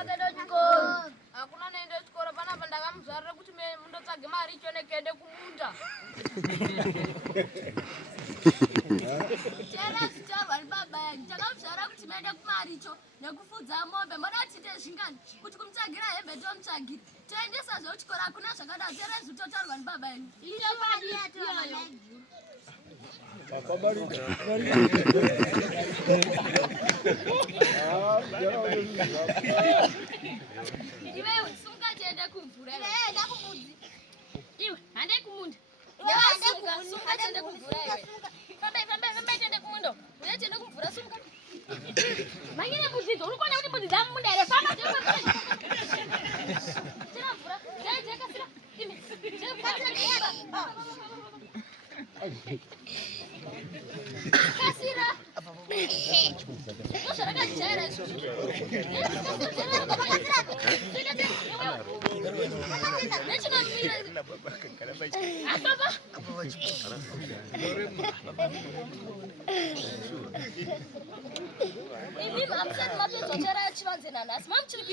akaenda chikoro. Hakuna naenda chikoro panapa ndakamuzarira kuti mundotsvage mari icho nekuende kumunda. Tera zitorwa nibaba yangu. Takamuzarira kuti maende kumaricho nekufudza mombe. Moda tiite zvingani kuti kumutsvagira hembe tomutsvagira. Toendesa zvekuchikoro hakuna zvakadaro. Tera zitotorwa nibaba yangu. Iwewe sunga tiende kumvura. Enda kumudzi. Iwe hande kumunda. Sunga tiende kumvura iwe. Famba tiende kumunda. Uye tiende kumvura sunga. Mangine mudzidzo uri kuona kuti mudzi dzamunda ere famba tiende. Tira mvura. Tira kasira. Tira mvura. Kasira. Nosharaka jara isu. Ini mamsan mato zochara chivanze nanasi.